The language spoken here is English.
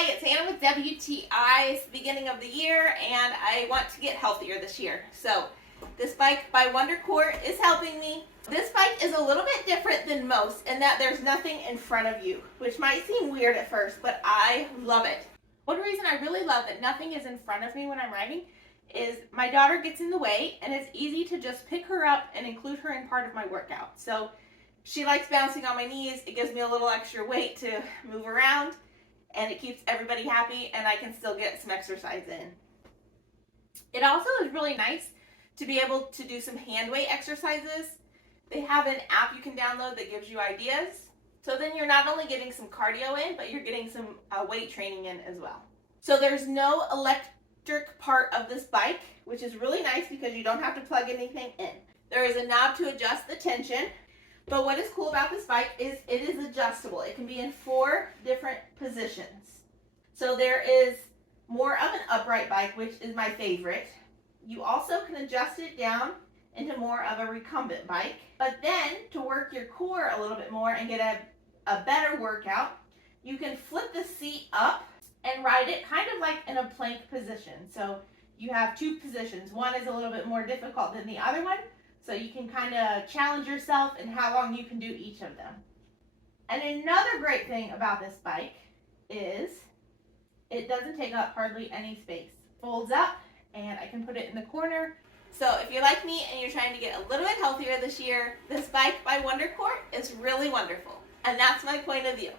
Hi, it's Anna with WTI. It's the beginning of the year and I want to get healthier this year. So this bike by WonderCore is helping me. This bike is a little bit different than most in that there's nothing in front of you, which might seem weird at first, but I love it. One reason I really love that nothing is in front of me when I'm riding is my daughter gets in the way and it's easy to just pick her up and include her in part of my workout. So she likes bouncing on my knees. It gives me a little extra weight to move around and it keeps everybody happy and I can still get some exercise in. It also is really nice to be able to do some hand weight exercises. They have an app you can download that gives you ideas. So then you're not only getting some cardio in, but you're getting some weight training in as well. So there's no electric part of this bike, which is really nice because you don't have to plug anything in. There is a knob to adjust the tension. But what is cool about this bike is it is adjustable. It can be in 4 different positions. So there is more of an upright bike, which is my favorite. You also can adjust it down into more of a recumbent bike. But then to work your core a little bit more and get a better workout, you can flip the seat up and ride it kind of like in a plank position. So you have 2 positions. One is a little bit more difficult than the other one. So you can kind of challenge yourself in how long you can do each of them. And another great thing about this bike is it doesn't take up hardly any space. Folds up and I can put it in the corner. So if you're like me and you're trying to get a little bit healthier this year, this bike by WonderCore is really wonderful. And that's my point of view.